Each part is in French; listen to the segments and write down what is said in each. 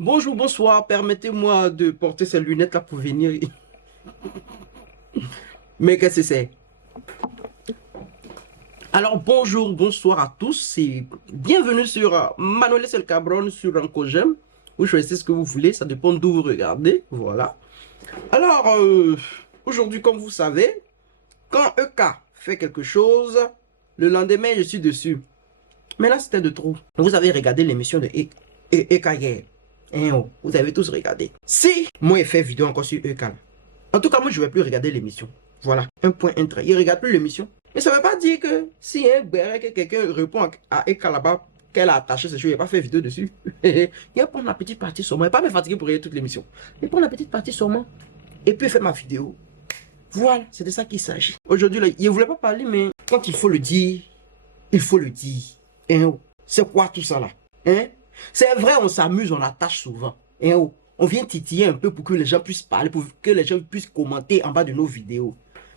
Bonjour, bonsoir. Permettez-moi de porter ces lunettes-là pour venir. Mais qu'est-ce que c'est? Alors, bonjour, bonsoir à tous et bienvenue sur Manuel El Cabron sur Rancogem. Vous choisissez ce que vous voulez, ça dépend d'où vous regardez. Voilà. Alors, aujourd'hui, comme vous savez, quand EK fait quelque chose, le lendemain, je suis dessus. Mais là, c'était de trop. Vous avez regardé l'émission de EK hier. Hein, oh, vous avez tous regardé. Si moi, j'ai fait vidéo encore sur EK, en tout cas, moi, je ne vais plus regarder l'émission. Voilà, un point, un trait. Il ne regarde plus l'émission. Mais ça ne veut pas dire que si un béret que quelqu'un répond à EK là-bas, qu'elle a attaché ce choses, il n'a pas fait vidéo dessus. Il va prendre la petite partie sur moi. Il ne va pas me fatiguer pour regarder toute l'émission. Il prend la petite partie sur moi. Et puis, il fait ma vidéo. Voilà, c'est de ça qu'il s'agit. Aujourd'hui, il ne voulait pas parler, mais quand il faut le dire, il faut le dire. Hein, oh, c'est quoi tout ça là? Hein? C'est vrai, on s'amuse, on attache souvent. Hein, oh, on vient titiller un peu pour que les gens puissent parler, pour que les gens puissent commenter en bas de nos vidéos.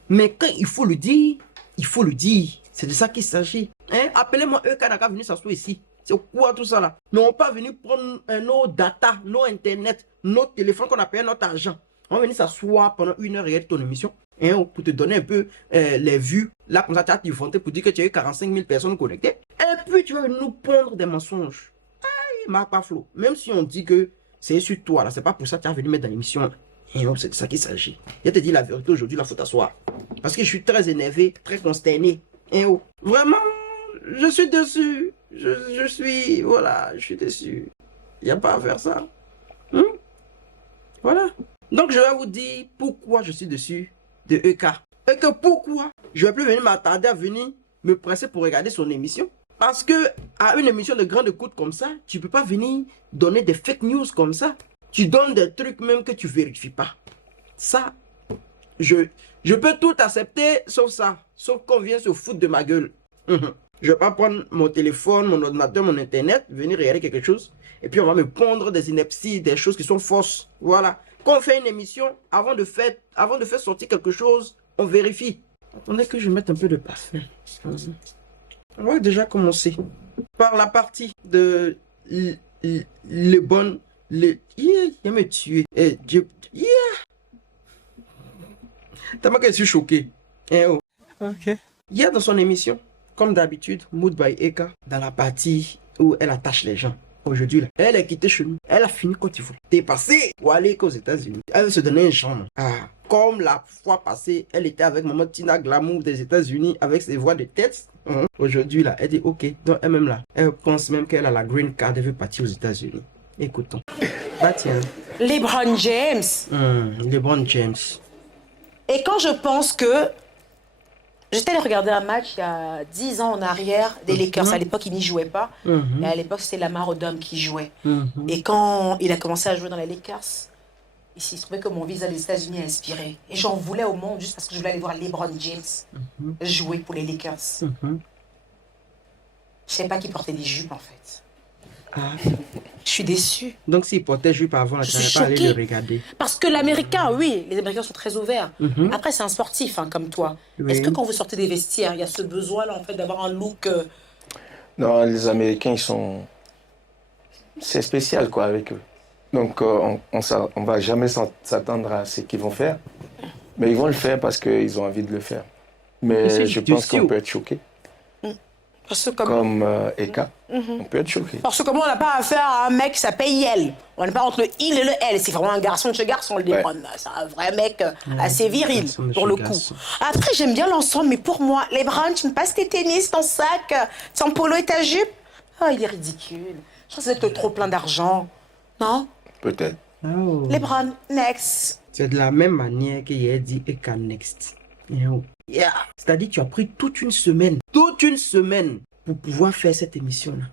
Mais quand il faut le dire, il faut le dire. C'est de ça qu'il s'agit. Hein? Appelez-moi eux quand on est venu s'asseoir ici. C'est quoi tout ça là? Mais on ne pas venir prendre nos data, nos internet, nos téléphones qu'on a payé notre argent. On va venir s'asseoir pendant 1 heure et regarder ton émission. Hein, pour te donner un peu les vues. Là, comme ça, tu as difonté pour dire que tu as eu 45 000 personnes connectées. Et puis, tu vas nous pondre des mensonges. Aïe, Marc Paflo. Même si on dit que c'est sur toi, là, c'est pas pour ça que tu as venu mettre dans l'émission. Et c'est de ça qu'il s'agit. Je te dis la vérité aujourd'hui, là, faut t'asseoir. Parce que je suis très énervé, très consterné. Et oh, vraiment, je suis déçu. Je suis, voilà, je suis déçu. Il n'y a pas à faire ça. Voilà. Donc, je vais vous dire pourquoi je suis déçu de EK. Et que pourquoi je ne vais plus venir m'attarder à venir me presser pour regarder son émission. Parce que à une émission de grande écoute comme ça, tu ne peux pas venir donner des fake news comme ça. Tu donnes des trucs même que tu ne vérifies pas. Ça, je peux tout accepter sauf ça. Sauf qu'on vient se foutre de ma gueule. Je ne vais pas prendre mon téléphone, mon ordinateur, mon internet, venir regarder quelque chose. Et puis on va me pondre des inepties, des choses qui sont fausses. Voilà. Quand on fait une émission, avant de faire sortir quelque chose, on vérifie. Attendez que je mette un peu de parfum. On va déjà commencer par la partie de les bonnes. Il va me tuer. Tellement que je suis choqué. Oh. Ok. Hier dans son émission, comme d'habitude, Mood by Eka, dans la partie où elle attache les gens. Aujourd'hui, là, elle est quittée chez nous. Elle a fini Côte d'Ivoire. T'es passé pour aller aux États-Unis. Elle veut se donner un genre. Comme la fois passée, elle était avec maman Tina Glamour des États-Unis avec ses voix de tête. Aujourd'hui, là, elle dit ok. Donc, elle-même là, elle pense même qu'elle a la green card. Elle veut partir aux États-Unis. Écoutons. Bah, tiens. LeBron James. LeBron James. Et quand je pense que j'étais allé regarder un match il y a 10 ans en arrière des Lakers. À l'époque, il n'y jouait pas. Et à l'époque, c'était Lamar Odom qui jouait. Et quand il a commencé à jouer dans les Lakers, il s'est trouvé que mon visa des États-Unis a inspiré. Et j'en voulais au monde juste parce que je voulais aller voir LeBron James jouer pour les Lakers. Je ne savais pas qu'il portait des jupes en fait. Je suis déçue. Donc s'il portait jupe avant, là, tu n'allais pas aller le regarder. Parce que l'Américain, oui, les Américains sont très ouverts. Après, c'est un sportif hein, comme toi. Oui. Est-ce que quand vous sortez des vestiaires, il y a ce besoin-là en fait d'avoir un look Non, les Américains, ils sont... C'est spécial, quoi, avec eux. Donc, on va jamais s'attendre à ce qu'ils vont faire. Mais ils vont le faire parce qu'ils ont envie de le faire. Mais je pense qu'on peut être choqué. Parce que Comme Eka, on peut être choqué. Parce que comment on n'a pas affaire à un mec qui s'appelle Yel. On n'est pas entre le il et le elle. C'est vraiment un garçon de ce garçon, le LeBron. Ouais. C'est un vrai mec assez viril, pour le coup. Après, j'aime bien l'ensemble, mais pour moi, LeBron, tu me passes tes tennis, ton sac, ton polo et ta jupe. Oh, il est ridicule. Je pense que vous êtes trop plein d'argent. Non? Peut-être. Oh. LeBron, next. C'est de la même manière qu'il a dit Eka next. Yeah. C'est-à-dire que tu as pris toute une semaine pour pouvoir faire cette émission-là.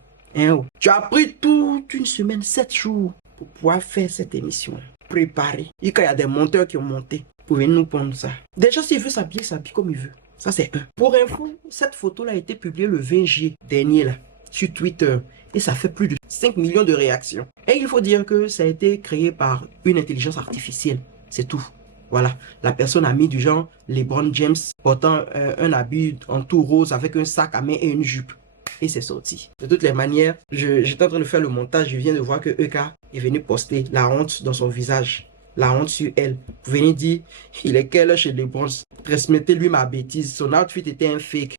Tu as pris toute une semaine, 7 jours pour pouvoir faire cette émission-là. Préparer. Il y a des monteurs qui ont monté pour venir nous prendre ça. Déjà, s'il veut s'habiller comme il veut. Ça, c'est un. Pour info, cette photo-là a été publiée le 20 juillet dernier, là, sur Twitter. Et ça fait plus de 5 millions de réactions. Et il faut dire que ça a été créé par une intelligence artificielle. C'est tout. Voilà, la personne a mis du genre LeBron James portant un habit en tout rose avec un sac à main et une jupe. et c'est sorti. De toutes les manières, j'étais en train de faire le montage, je viens de voir que EK est venu poster la honte dans son visage. La honte sur elle. Vous venez dire, il est quelle heure chez les bronzes? Transmettez-lui ma bêtise. Son outfit était un fake.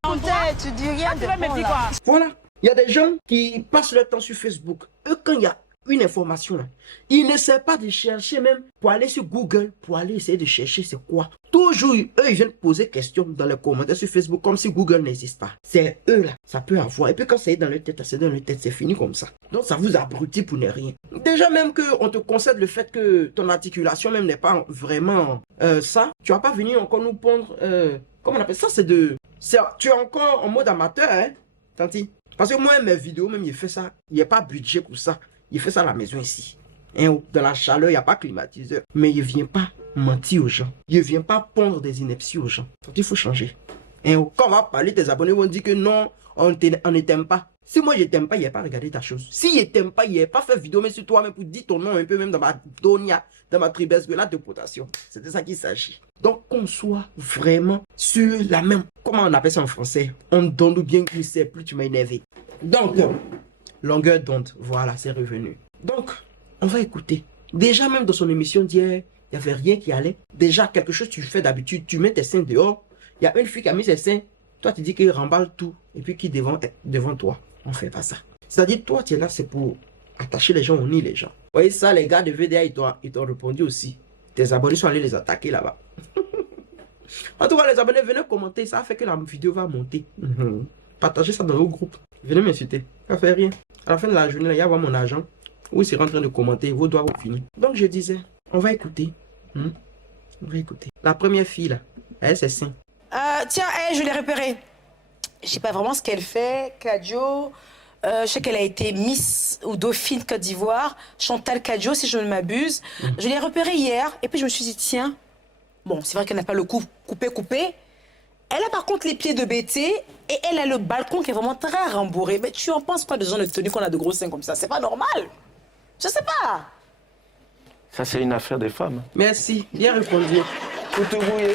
Tu dis rien de bon, là. Voilà. Il y a des gens qui passent leur temps sur Facebook. Eux, quand il y a une information là, ils n'essaient pas de chercher même pour aller sur Google, pour aller essayer de chercher c'est quoi. Toujours, eux, ils viennent poser questions dans les commentaires sur Facebook comme si Google n'existe pas. C'est eux là, ça peut avoir. Et puis quand c'est dans leur tête, c'est dans leur tête, c'est fini comme ça. Donc ça vous abrutit pour ne rien. Déjà même qu'on te concède le fait que ton articulation même n'est pas vraiment ça, tu vas pas venir encore nous pondre, comment on appelle ça, tu es encore en mode amateur, hein, Tanti. Parce que moi, mes vidéos, même, il fait ça, il n'y a pas budget pour ça. Il fait ça à la maison ici. Hein, dans la chaleur, il n'y a pas climatiseur. Mais il ne vient pas mentir aux gens. Il ne vient pas pondre des inepties aux gens. Donc il faut changer. Hein, quand on va parler, tes abonnés vont dire que non, on ne t'aime pas. Si moi je ne t'aime pas, il n'a pas regardé ta chose. Si il ne t'aime pas, il n'a pas fait vidéo, mais sur toi-même pour dire ton nom un peu, même dans ma donia, dans ma tribesque, là, de potation. C'est de ça qu'il s'agit. Donc qu'on soit vraiment sur la même, comment on appelle ça en français? On donne ou bien que c'est plus tu m'as énervé. Donc, longueur d'onde, voilà, c'est revenu. Donc, on va écouter. Déjà, même dans son émission d'hier, il n'y avait rien qui allait. Déjà, quelque chose que tu fais d'habitude, tu mets tes seins dehors. Il y a une fille qui a mis ses seins. Toi, tu dis qu'il remballe tout. Et puis, qui devant toi. On ne fait pas ça. C'est-à-dire, toi, tu es là, c'est pour attacher les gens, unir les gens. Vous voyez ça, les gars de VDA, ils t'ont répondu aussi. Tes abonnés sont allés les attaquer là-bas. En tout cas, les abonnés, venez commenter. Ça fait que la vidéo va monter. Partagez ça dans vos groupes. Venez m'insulter. Ça fait rien. À la fin de la journée, il y a mon agent. Où il sera en train de commenter. Vos doigts vont finir. Donc, je disais, on va écouter. On va écouter. La première fille, là, elle, c'est Saint. Tiens, je l'ai repérée. Je sais pas vraiment ce qu'elle fait. Kadjo. Je sais qu'elle a été Miss ou Dauphine Côte d'Ivoire. Chantal Kadjo, si je ne m'abuse. Je l'ai repérée hier. Et puis, je me suis dit, tiens. Bon, c'est vrai qu'elle n'a pas le cou coupé. Elle a par contre les pieds de BT et elle a le balcon qui est vraiment très rembourré. Mais tu en penses quoi de gens de tenue qu'on a de gros seins comme ça? C'est pas normal. Je sais pas. Ça, c'est une affaire des femmes. Merci. Bien répondu. Tout te brouiller.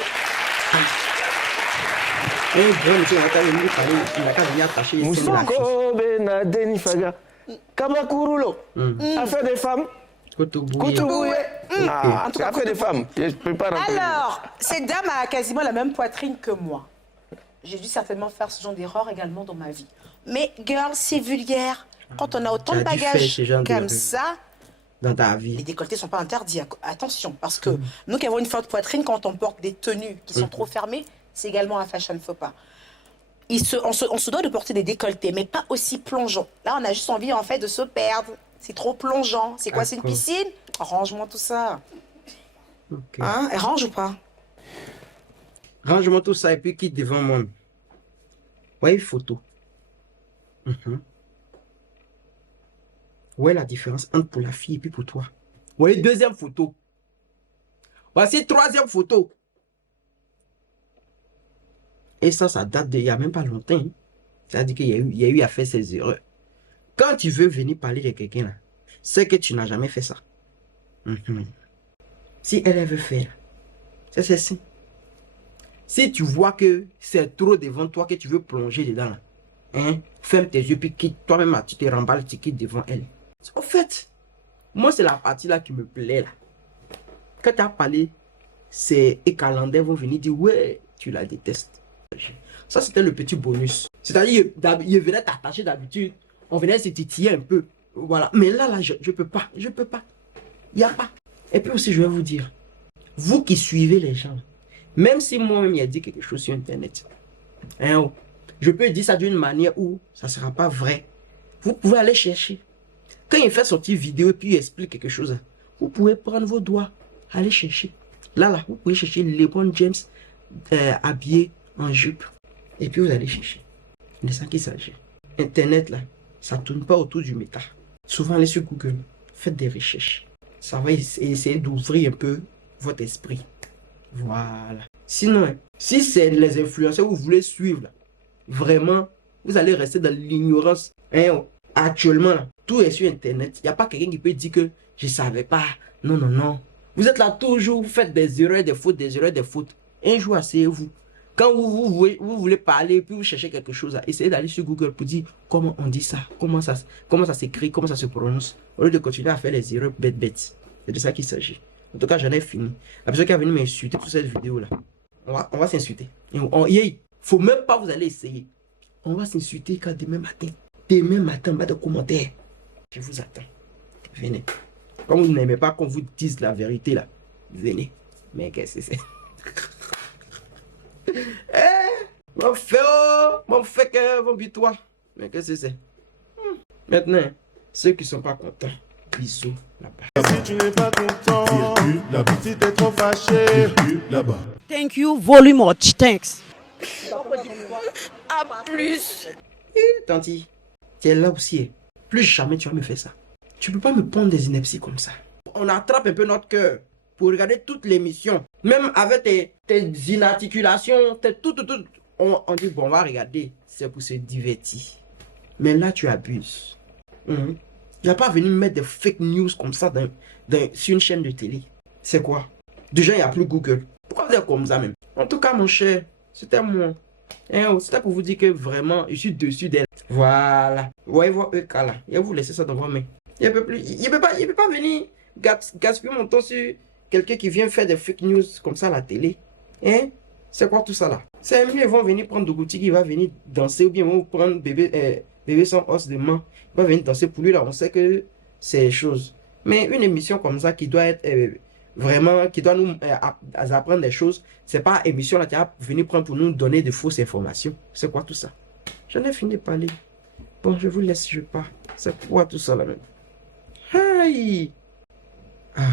Moussako Bena Denifaga. Kabakurulo. Affaire des femmes. Koutoubouye. Ah, c'est affaire des femmes. Je peux pas rentrer. Alors, cette dame a quasiment la même poitrine que moi. J'ai dû certainement faire ce genre d'erreur également dans ma vie. Mais, girl, c'est vulgaire. Quand on a autant de bagages comme ça, dans ta vie, les décolletés ne sont pas interdits. Attention, parce que nous qui avons une forte poitrine, quand on porte des tenues qui sont trop fermées, c'est également un fashion faux pas. On se doit de porter des décolletés, mais pas aussi plongeants. Là, on a juste envie, en fait, de se perdre. C'est trop plongeant. C'est quoi, c'est une piscine? Range-moi tout ça. Okay. Hein? Elle range ou pas? Range-moi tout ça et puis quitte devant moi. Voyez photo. Où est la différence entre pour la fille et puis pour toi? Vous voyez deuxième photo. Voici troisième photo. Et ça date d'il n'y a même pas longtemps. Hein. C'est-à-dire qu'il y a eu à faire ces erreurs. Quand tu veux venir parler de quelqu'un là, c'est que tu n'as jamais fait ça. Si elle veut faire, c'est ceci. Si tu vois que c'est trop devant toi, que tu veux plonger dedans là, hein, ferme tes yeux puis quitte toi-même, tu te remballes, tu quittes devant elle. En fait, moi c'est la partie là qui me plaît là. Quand tu as parlé, c'est Ekalandais vont venir dire ouais, tu la détestes. Ça c'était le petit bonus. C'est-à-dire, il venait t'attacher d'habitude. On venait se titiller un peu. Voilà. Mais là, je peux pas. Je peux pas. Il n'y a pas. Et puis aussi, je vais vous dire, vous qui suivez les gens, même si moi-même, il a dit quelque chose sur Internet, hein, je peux dire ça d'une manière où ça ne sera pas vrai. Vous pouvez aller chercher. Quand il fait sortir vidéo et puis il explique quelque chose, vous pouvez prendre vos doigts, aller chercher. Là, vous pouvez chercher LeBron James habillé en jupe. Et puis vous allez chercher. C'est de ça qu'il s'agit. Internet, là, ça ne tourne pas autour du méta. Souvent, allez sur Google, faites des recherches. Ça va essayer d'ouvrir un peu votre esprit. Voilà. Sinon, si c'est les influenceurs que vous voulez suivre, là, vraiment, vous allez rester dans l'ignorance. Hein, actuellement, là, tout est sur Internet. Il n'y a pas quelqu'un qui peut dire que je ne savais pas. Non. Vous êtes là toujours, vous faites des erreurs, des fautes, des erreurs, des fautes. Un jour, asseyez-vous. Quand vous voulez parler, puis vous cherchez quelque chose, essayez d'aller sur Google pour dire comment on dit ça, comment ça s'écrit, comment ça se prononce, au lieu de continuer à faire les erreurs bêtes. C'est de ça qu'il s'agit. En tout cas, j'en ai fini. La personne qui est venue m'insulter pour cette vidéo-là, on va s'insulter. Faut même pas vous allez essayer. On va s'insulter quand demain matin. Demain matin, bas de commentaires. Je vous attends. Venez. Comme vous n'aimez pas qu'on vous dise la vérité là, venez. Mais qu'est-ce que c'est? Mon fait que vos toi. Mais qu'est-ce que c'est? Maintenant, ceux qui sont pas contents, bisous là-bas. Si tu n'es pas content, la petite est trop fâchée. Là-bas. Thank you very much. Thanks. À plus. Tanti, tu es là aussi. Plus jamais tu vas me faire ça. Tu peux pas me prendre des inepties comme ça. On attrape un peu notre cœur pour regarder toute l'émission. Même avec tes inarticulations, tout. On dit, bon, on va regarder. C'est pour se divertir. Mais là, tu abuses. Tu n'as pas venu mettre des fake news comme ça sur une chaîne de télé. C'est quoi? Déjà, il n'y a plus Google. Pourquoi vous êtes comme ça même? En tout cas, mon cher, c'était moi. C'était pour vous dire que vraiment, je suis dessus d'elle. Voilà. Vous voyez vos EK là. Et vous laissez ça dans vos mains. Il ne peut pas venir gaspiller mon temps sur quelqu'un qui vient faire des fake news comme ça à la télé. C'est quoi tout ça là? C'est mieux, ils vont venir prendre Dogouti qui va venir danser ou bien ils vont prendre bébé sans os de main. Il va venir danser pour lui là. On sait que c'est chose. Mais une émission comme ça qui doit être vraiment, qui doit nous apprendre des choses, c'est pas émission là qui va venir prendre pour nous donner de fausses informations. C'est quoi tout ça? J'en ai fini de parler. Bon, je vous laisse, je pars. C'est quoi tout ça là même? Aïe! Ah.